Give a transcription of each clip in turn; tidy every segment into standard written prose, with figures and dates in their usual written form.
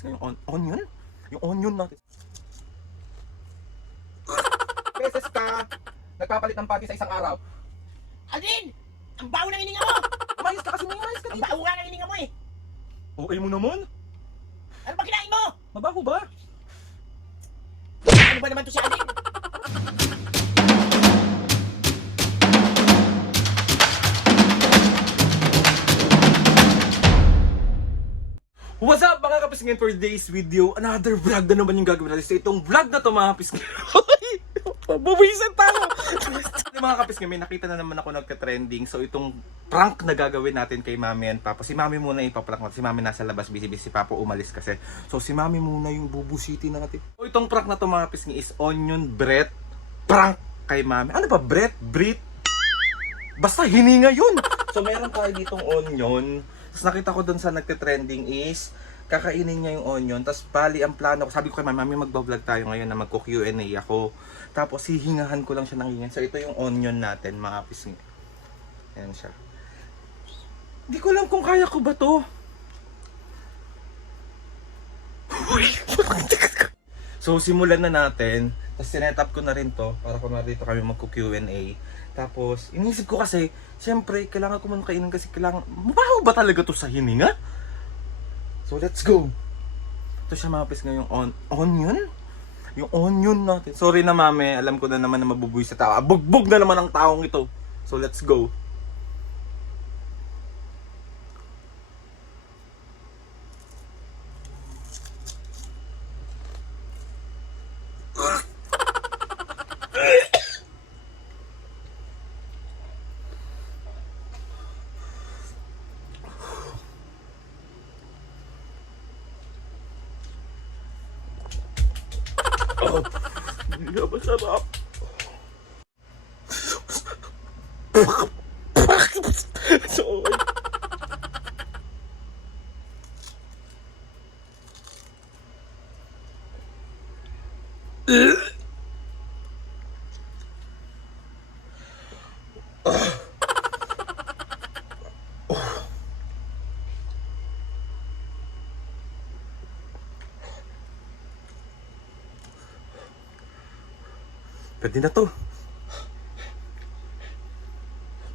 Tapos ngayon, onion? Yung onion natin. Beses ka nagpapalit ng panty sa isang araw. Alin! Ang baho ng hininga mo! Umayos ka kasi may umayos ka Ang dito. baho nga ng hininga mo eh! Okay mo naman. Ano ba kinain mo? Mabaho ba? Ano ba naman to si Alin? What's up mga kapisngin, for today's video, another vlog na naman yung gagawin natin. So itong vlog na to mga kapisngin, pabuwisan tayo. Mga kapisngin, may nakita na naman ako nagka-trending. So itong prank na gagawin natin kay Mami and Papa. Si Mami muna ipaprank natin. Si Mami nasa labas, busy si Papa umalis kasi. So si Mami muna yung bubusiti natin. So itong prank na to mga kapisngin is onion bread prank kay Mami. Ano ba? Bread? Basta hininga yun. So meron tayo ditong onion. Tapos nakita ko doon sa nagte-trending is kakainin niya yung onion. Tapos bali ang plano ko, sabi ko kay Mami, magbablog tayo ngayon na magko-Q&A ako. Tapos hihingahan ko lang siya ng hingin. So ito yung onion natin mga pisngi. Ayan siya. Hindi ko alam kung kaya ko ba to. So simulan na natin. Tapos sinet up ko na rin to para kung dito kami magko-Q&A. Tapos inisip ko kasi, siyempre kailangan ko man kainin kasi kailangan, mabaho ba talaga to sa hininga? So let's go. Ito siya mga pis ngayong onion. Yung onion natin. Sorry na Mami, alam ko na naman na mabubuhay sa tao. Bugbog na naman ang taong ito. So let's go. Oh, hindi na masarap. So, pwede na to.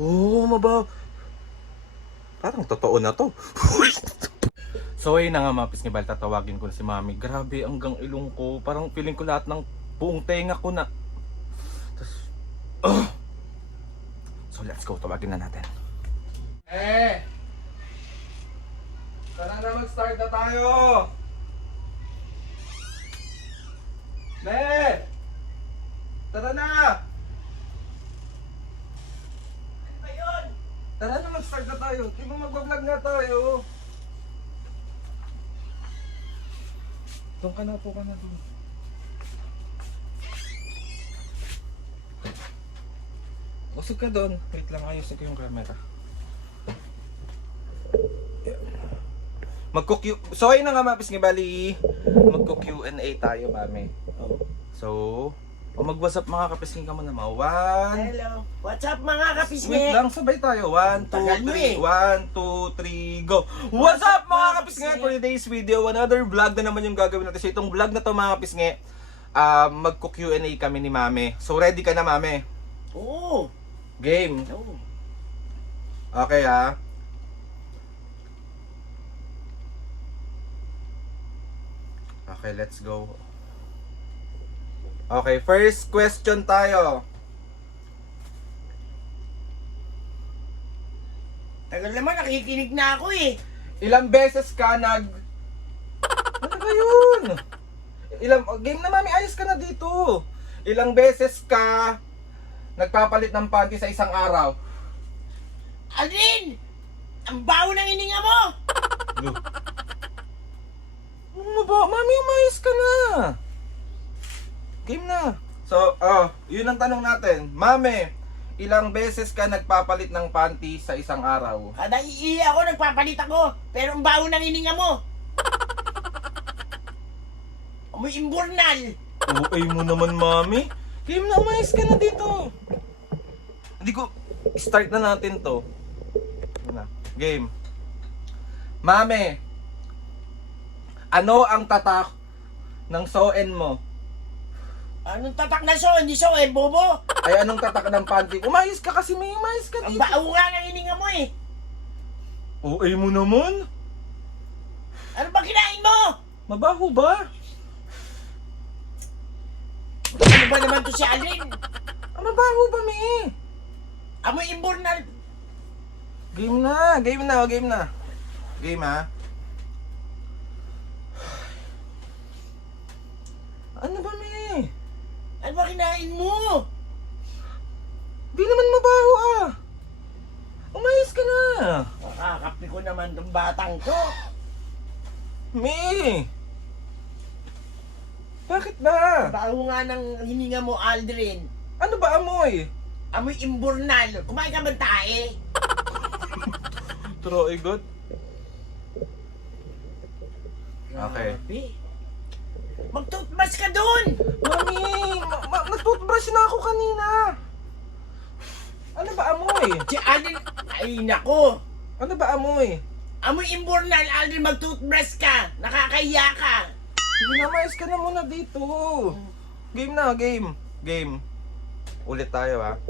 Oh, mabaw. Parang totoo na to. So ayun na nga mga pisngibal, tatawagin ko na si Mami. Grabe, hanggang ilong ko. Parang feeling ko lahat ng buong tenga ko na. Tapos, so let's go, tawagin na natin. Tara na, mag-start na tayo. Tara na! Ayun! Tara na, mag-start na tayo. Di ba mag-vlog nga tayo? Doon ka na po ka na doon. Usog ka doon. Wait lang, ayusin ko yung camera. So ayun na nga mga pisngibali. Magko-Q&A tayo, Mami. So, mag-WhatsApp mga kapisngin ka muna mga. Hello! What's up mga Wait kapisngi? lang, sabay tayo. 1, 2, Tagal mo 3. 1, 2, 3, go. What's up mga kapisngi? For today's video, another vlog na naman yung gagawin natin. So itong vlog na to mga kapisngi, magko-Q&A kami ni Mami. So ready ka na, Mami? Oo! Game. Oo! Okay ha. Okay, let's go. Okay, first question tayo. Tagal naman, nakikinig na ako eh! Ilang beses ka Ano ba yun? Game na Mami, ayos ka na dito. Ilang beses ka nagpapalit ng panty sa isang araw? Alin! Ang baho ng hininga mo! Ano ba? Mami, umayos ka na. Game na. So, yun ang tanong natin. Mami, ilang beses ka nagpapalit ng panty sa isang araw? Kada iihi ako, nagpapalit ako, pero ang baho ng hininga mo! Amoy imbornal! Okay mo naman, Mami. Game na, umayos ka na dito. Hindi ko, start na natin to. Game. Mami, Ano ang tatak ng soen mo? Anong tatak na so? Hindi so bobo. Ay, anong tatak ng panty? Umayos ka kasi, may umayos ka Ang dito. bao nga ng hininga mo eh. OA mo naman. Ano ba kinain mo? Mabaho ba? Ano ba naman to si Alin? Ah, mabaho ba, me? Amoy imbornal. Game na, game na, game na. Game, ha? Ano ba, me? Ano ba kinain mo? Di naman mabaho, ah. Umayos ka na. Makakapi ko naman tong batang to. Me! Bakit ba? Bao nga ng hininga mo, Aldrin. Ano ba amoy? Amoy imbornal. Kumain ka ba tae? Tro, igot. Okay. Grabe. Mag-toothbrush ka dun! Mami, nag-toothbrush na ako kanina. Ano ba amoy? Si Aldrin, ay nako. Ano ba amoy? Amoy imbornal, Aldrin, mag-toothbrush ka. Nakakahiya ka. Sige na, mais ka na muna dito. Game na, game. Game. Ulit tayo, ha?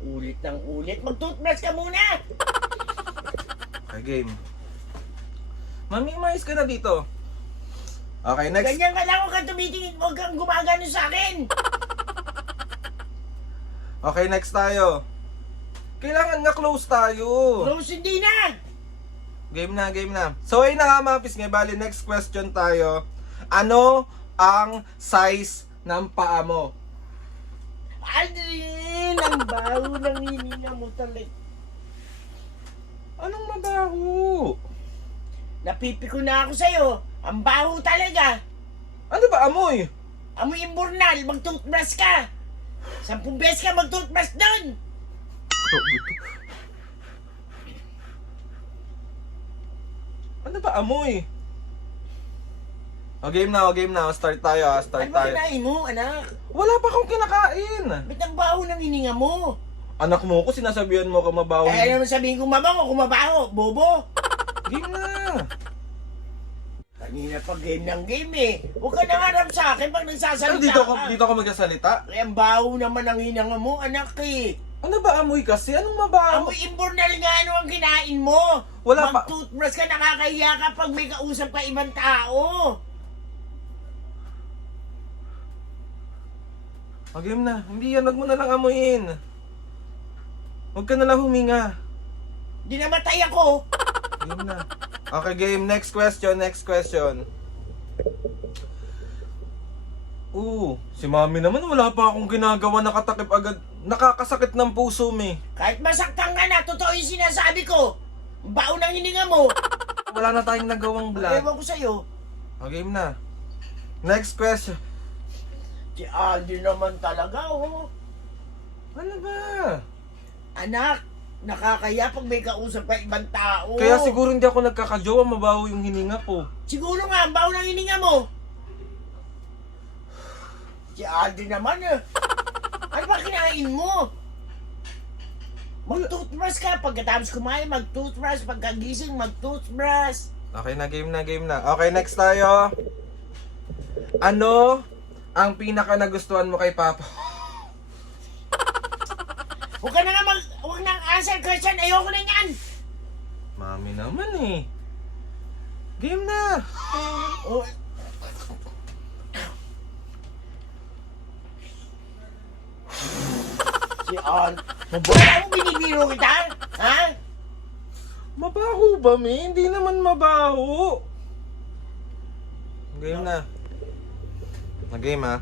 Ulit ng ulit. Mag-toothbrush ka muna. Okay, game. Mami, mais ka na dito. Okay, next. Ganyan ka lang, huwag kang tumitingin, huwag kang gumagano sa akin. Okay, next tayo. Kailangan nga close tayo. Rose, hindi na. Game na, game na. So, ayun na nga mga pisngi. Bali, next question tayo. Ano ang size ng paa mo? Aldrin, ang baho ng hininga mo talaga. Anong mabaho? Napipiko na ako sa'yo. Ang baho talaga. Ano ba amoy? Amoy imbornal, mag-toothbrush ka. 10 beses ka mag-toothbrush doon. Ano ba amoy? O, game na, o, game na. Start tayo, ha. Start Ano ba tayo. kinain mo, anak? Wala pa akong kinakain. Ba't ang baho ng hininga mo? Anak mo ko, sinasabihan mo ka mabaho. Eh, ano sabihin kong mabango, kung mabaho, bobo. Game na. Kanina pa game ng game eh. Huwag ka nangarap sa akin pag Ano, nagsasalita dito ako magsasalita? Eh, ang baho naman ang hinanga mo, anak eh. Ano ba amoy kasi? Anong mabaho? Amoy imbornal nga ano ang kinain mo. Wala pa. Mag-toothbrush ka, nakakahiya ka pag may kausap pa ibang tao. O, game na. Hindi yan, wag mo na lang amuyin. Huwag ka na lang huminga. Di namatay ako. Game na. Okay, game. Next question, next question. Si mami naman wala pa akong ginagawa, nakatakip agad. Nakakasakit ng puso, me. Kahit masaktan ka na, totoo yung sinasabi ko. Ang baho ng hininga mo. Wala na tayong nagawang vlog. Ewan ko sa'yo. O, game na. Next question. Si Aldi naman talaga, oh. Ano ba? Anak, nakakaya pag may kausap pa ibang tao. Kaya siguro hindi ako nagkakajowa, mabaho yung hininga ko. Siguro nga, ang baho ng hininga mo. Si Aldi naman, eh. Ano ba kinain mo? Mag-toothbrush ka. Pagkatapos kumain, mag-toothbrush. Pagkagising, mag-toothbrush. Okay na, game na, game na. Okay, next tayo. Ano ang pinaka nagustuhan mo kay Papa? Huwag ka na nga huwag nang answer question. Ayoko na yan. Mami naman eh. Game na. Oh. Si Al. Wala akong binibiro kita. Ha? Mabaho ba, me? Hindi naman mabaho. Game na. Na-game, ha?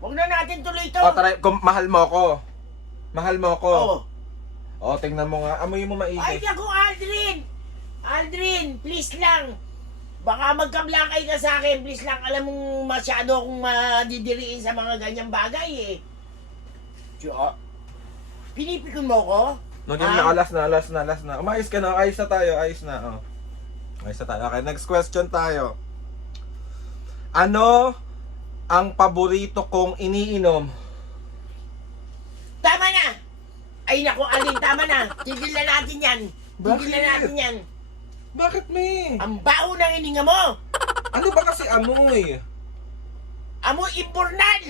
Huwag na natin tuloy ito. Try, mahal mo ako. Mahal mo ako. Oo. Tingnan mo nga. Amoy mo maigi. Ay, naku, Aldrin! Aldrin, please lang. Baka magka-black eye ka sa akin. Please lang, alam mong masyado akong madidiriin sa mga ganyang bagay eh. Tiyo, pinipikon mo ko? Game na, last na. Umayos ka na, ayos na tayo, ayos na. Oh. Ayos na tayo. Okay, next question tayo. Ano ang paborito kong iniinom? Tama na! Ay naku, Alin, tama na. Tigil na natin yan. Tigil na Bakit? natin yan. Bakit, me? Ang bao ng hininga mo. Ano ba kasi amoy? Amoy imbornal.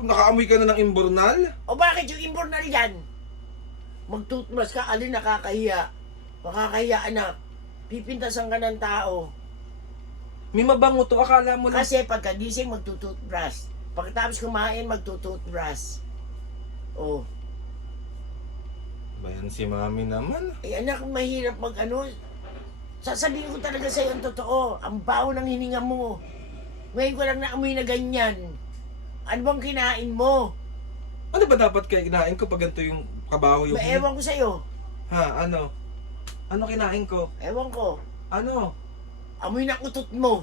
Nakaamoy ka na ng imbornal? O bakit yung imbornal yan? Mag-toothbrush ka, Alin, nakakahiya. Makakahiya, anak. Pipintasan ka ng tao. May mabango to, akala mo lang. Kasi pagkagising, magtutoothbrush. Pagkatapos kumain, magtutoothbrush. Oh. Bayan si mami naman. Eh anak, mahirap mag-ano. Sasabihin ko talaga sa'yo ang totoo. Ang baho ng hininga mo. Ngayon ko lang naamoy na ganyan. Ano bang kinain mo? Ano ba dapat kaya kinain ko pag ganito yung kabaho yung... Ewan ko sa'yo. Ha, ano? Ano kinain ko? Ewan ko. Ano? Amoy na utot mo.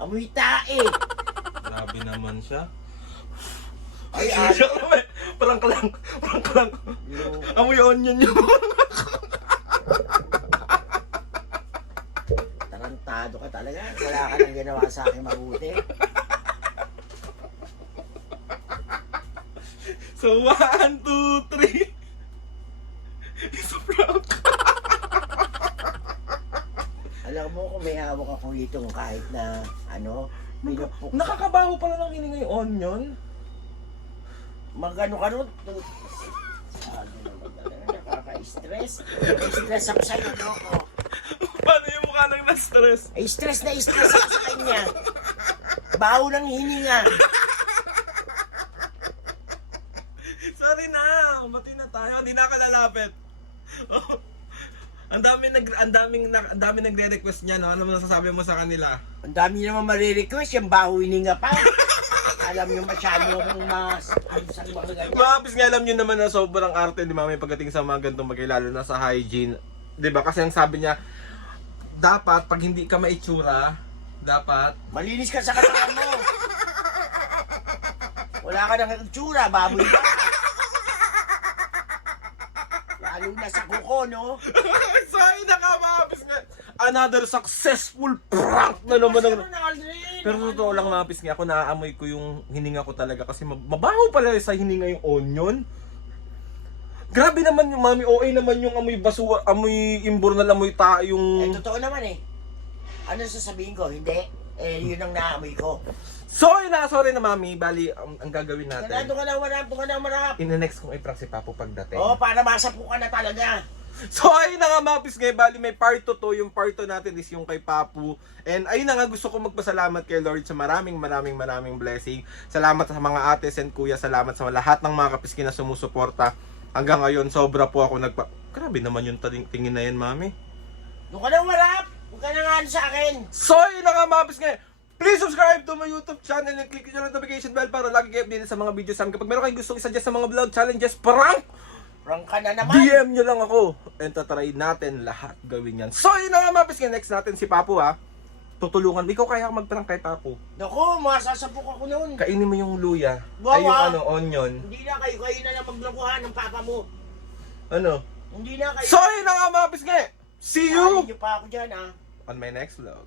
Amoy tae. Grabe naman siya. Ay, Parang ka lang. Amoy onion yun. Tarantado ka talaga. Wala ka nang ginawa sa akin mabuti. So, 1, 2, 3. It's a prank. Alam mo kung may hawak akong itong kahit na ano, pinupok. Nakakabaho pala ng hininga yung onion. Magano ka nun? Sabi naman talaga, nakaka-stress. Stress ako sa'yo, loko. Paano yung mukha ng na-stress? Ay, stress na stress ako sa kanya. Baho ng hininga. Sorry na, mati na tayo. Hindi na ka lalapit. Ang dami nagre-request niya, no? Ano mo nasasabi mo sa kanila? Ang dami naman marirequest, yung baho hininga pa. Alam nyo masyado akong sa mga ganyan. Mapis nga alam nyo naman na sobrang arte ni Mami pagdating sa mga ganitong bagay, lalo na sa hygiene. 'Di ba? Kasi ang sabi niya, dapat pag hindi ka maitsura, dapat Malinis ka sa katawan mo. Wala ka nang itsura, baboy ka. Lalo na sa kuko, no? sorry na ka, Mapis nga. Another successful prank na naman ang... Pero totoo lang, Mapis nga, ako naaamoy ko yung hininga ko talaga kasi mabaho pala sa hininga yung onion. Grabe naman yung Mami, OA naman yung amoy basura, amoy imbornal, amoy tayo yung... Totoo naman eh. Ano sasabihin ko? Hindi. Yun ang naamoy ko. Sorry na Mami, bali ang gagawin natin. Doon ka na marap. In-next kong i-prank si Papo pagdating. Oo, para masapo ka na talaga. So ayun na nga Mapis ngayon, bali may part 2 to. Yung part 2 natin is yung kay Papu. And ayun na nga, gusto ko magpasalamat kay Lord sa maraming blessing. Salamat sa mga ates and kuya, salamat sa lahat ng mga kapiski na sumusuporta. Hanggang ngayon, sobra po ako Grabe naman yung tingin na yan, Mami. Doon ka na marap. Huwag ka na nga ano sa akin. So ayun na nga Mapis ngayon, please subscribe to my YouTube channel and click yung notification bell para lagi kayo updated sa mga videos namin. Kapag meron kayong gustong isuggest sa mga vlog challenges, prank! Prank ka na naman. DM nyo lang ako and tatry natin lahat gawin yan. So yun na nga Mapis ngayon, next natin si Papu ha. Tutulungan. Ikaw kaya mag-prank kay Papu. Naku, masasapok ako noon. Kainin mo yung luya. Bawa. Ay yung onion. Hindi na kayo na lang maglokohan ng papa mo. Ano? Hindi na kayo. So yun na nga Mapis ngayon. See you Sabi niyo pa ako dyan, ha? on my next vlog.